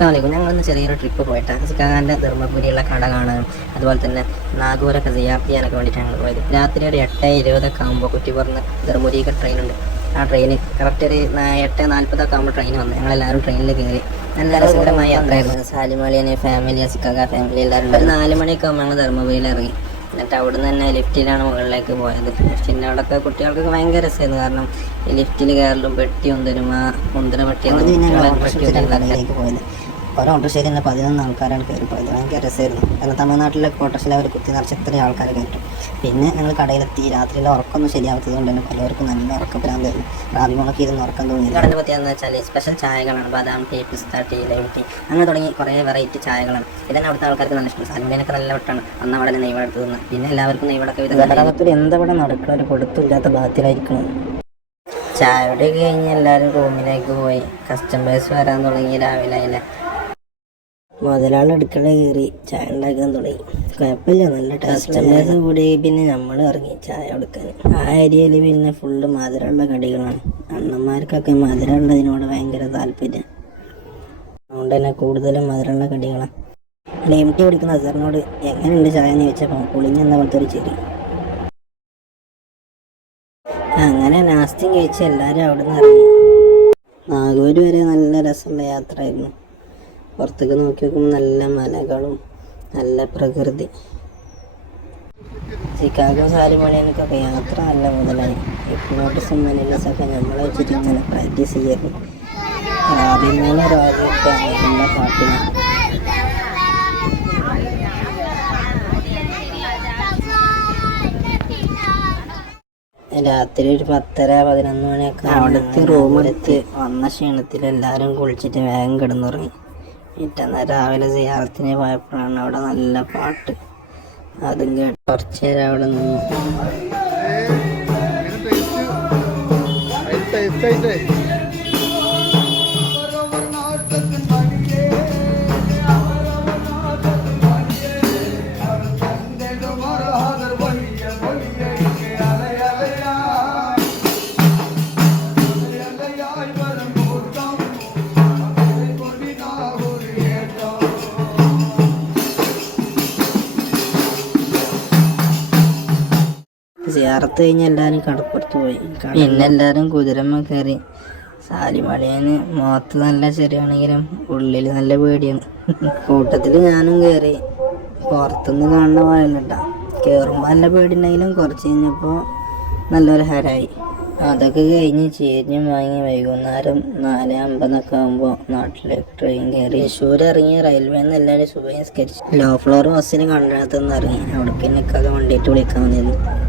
അസ്സലാമലൈക്കും. ഞങ്ങളൊന്ന് ചെറിയൊരു ട്രിപ്പ് പോയിട്ടാണ് സിക്കാകാൻ്റെ ധർമ്മപുരിയുള്ള കട കാണാനും അതുപോലെ തന്നെ നാഗൂരൊക്കെ സിയാർത്ത് ചെയ്യാനൊക്കെ വേണ്ടിയിട്ടാണ് ഞങ്ങൾ പോയത്. രാത്രി ഒരു 8:20 ആകുമ്പോൾ കുറ്റിപ്പുറന്ന് ധർമ്മപുരിക്ക് ട്രെയിനുണ്ട്. ആ ട്രെയിന് കറക്റ്റ് ഒരു 8:40 ആകുമ്പോൾ ട്രെയിൻ വന്നു. ഞങ്ങളെല്ലാവരും ട്രെയിനിൽ കയറി. നല്ല രസകരമായ യാത്രയായിരുന്നു. സാലിമളിയനെ ഫാമിലി, സിക്കാക ഫാമിലി എല്ലാവരും. ഒരു 4 മണിയൊക്കെ ആകുമ്പോൾ ഞങ്ങൾ ധർമ്മപുരിയിൽ ഇറങ്ങി. എന്നിട്ട് അവിടെ നിന്ന് തന്നെ ലിഫ്റ്റിലാണ് മുകളിലേക്ക് പോയത്. ലിഫ്റ്റിൻ്റെ അവിടെയൊക്കെ കുട്ടികൾക്കൊക്കെ ഭയങ്കര രസമായിരുന്നു. കാരണം ഈ ലിഫ്റ്റിൽ കയറലും പെട്ടി ഒന്തരും ആ മുന്തിര പെട്ടി പോയത്. ഓരോ ഓട്ടോറിക്ഷയിൽ തന്നെ 11 ആൾക്കാരാണ് കയറി പോയത്. ഭയങ്കര രസമായിരുന്നു. കാരണം തമിഴ്നാട്ടിലെ ഓട്ടോറിക്ഷയിൽ അവർ കുത്തി നിറച്ച് ഇത്രയും ആൾക്കാരെ കയറ്റും. പിന്നെ ഞങ്ങൾ കടയിലെത്തി. രാത്രിയിൽ ഉറക്കമൊന്നും ശരിയാവാത്തത് കൊണ്ട് തന്നെ പലവർക്കും നല്ല ഉറക്കപ്രാന്തായിരുന്നു. റാബിമുളക്ക് ഇരുന്ന് ഉറക്കം തോന്നി. കടൻ്റെ പറ്റിയെന്ന് വെച്ചാൽ സ്പെഷ്യൽ ചായകളാണ്. ബദാം ടീ, പിസ്ത ടീ, ലൈം ടീ, അങ്ങനെ തുടങ്ങി കുറേ വെറൈറ്റി ചായകളാണ്. ഇതന്നെ അവിടുത്തെ ആൾക്കാർക്ക് നല്ല ഇഷ്ടം. സാലിമേനൊക്കെ നല്ല വട്ടാണ്. അന്ന് അവിടെ നെയ്വട എടുത്ത് തിന്ന്. പിന്നെ എല്ലാവർക്കും നെയ്വടൊക്കെ ഘടകത്തിൽ എന്തവിടെ നടക്കുന്ന ഒരു കൊടുത്തില്ലാത്ത ഭാഗത്തിലായിരിക്കണം. ചായയുടെ കഴിഞ്ഞ് എല്ലാവരും റൂമിലേക്ക് പോയി. കസ്റ്റമേഴ്സ് വരാൻ തുടങ്ങി. രാവിലെ അതിലെ മുതലാളി അടുക്കള കയറി ചായ ഉണ്ടാക്കാൻ തുടങ്ങി. കുഴപ്പമില്ല, നല്ല കസ്റ്റമേഴ്സ് കൂടി. പിന്നെ നമ്മൾ ഇറങ്ങി ചായ കൊടുക്കാൻ. ആ ഏരിയയിൽ പിന്നെ ഫുള്ള് മധുരമുള്ള കടികളാണ്. അണ്ണന്മാർക്കൊക്കെ മധുരമുള്ളതിനോട് ഭയങ്കര താല്പര്യം. അതുകൊണ്ട് തന്നെ കൂടുതലും മധുരമുള്ള കടികളാണ്. ലൈം ടീ കുടിക്കുന്ന അസറിനോട് എങ്ങനെയുണ്ട് ചായ എന്ന് ചോദിച്ചപ്പോൾ പുളിഞ്ഞെന്ന പോലത്തെ ഒരു ചെറി. അങ്ങനെ നാസ്തിയും കഴിച്ച് എല്ലാവരും അവിടെ നിന്ന് ഇറങ്ങി. നാഗൂര് വരെ നല്ല രസമുള്ള യാത്രയായിരുന്നു. പുറത്തേക്ക് നോക്കി നോക്കുമ്പോൾ നല്ല മലകളും നല്ല പ്രകൃതി. സിക്കാഗോ സാലിമളിയനൊക്കെ യാത്ര നല്ല മുതലായി. ഹിപ്നോട്ടിസം മെനിലസൊക്കെ നമ്മളെ വെച്ചിട്ട് ഇങ്ങനെ പ്രാക്ടീസ് ചെയ്യായിരുന്നു. റാബിമൂന്ന് രാജൊക്കെ നല്ല പാട്ടിനാണ്. രാത്രി ഒരു 10:30-11 മണിയൊക്കെ അവിടുത്തെ റൂമെടുത്ത് വന്ന ക്ഷീണത്തിൽ എല്ലാവരും കുളിച്ചിട്ട് വേഗം കിടന്നുറങ്ങി. പിറ്റേന്ന് രാവിലെ സിയാറത്തിന് പോയപ്പോഴാണ് അവിടെ നല്ല പാട്ട്. അതും കേട്ട് കുറച്ച് നേരം അവിടെ നിന്നു. സിയാറത്ത് കഴിഞ്ഞ് എല്ലാവരും കടപ്പുറത്ത് പോയി. പിന്നെ എല്ലാവരും കുതിരമ്മ കയറി. സാലിമളിയന് മുഖത്ത് നല്ല ചെറിയാണെങ്കിലും ഉള്ളിൽ നല്ല പേടിയാണ്. കൂട്ടത്തിൽ ഞാനും കയറി. പുറത്തുനിന്ന് കാണുന്ന പോലെയല്ലട്ടാ. കയറുമ്പോൾ നല്ല പേടിയുണ്ടെങ്കിലും കുറച്ച് കഴിഞ്ഞപ്പോൾ നല്ലൊരു ഹരായി. അതൊക്കെ കഴിഞ്ഞ് ചീഞ്ഞും വാങ്ങി വൈകുന്നേരം 4:50 ആകുമ്പോൾ നാട്ടിലേക്ക് ട്രെയിൻ കയറി. തൃശ്ശൂർ ഇറങ്ങി റെയിൽവേന്ന് എല്ലാവരും സുബഹി നിസ്കരിച്ചു. ലോ ഫ്ലോർ ബസ്സിന് കണ്ടിടത്തുനിന്ന് ഇറങ്ങി. അവിടെ പിന്നെ വണ്ടിയിട്ട് വിളിക്കാൻ വന്നിരുന്നു.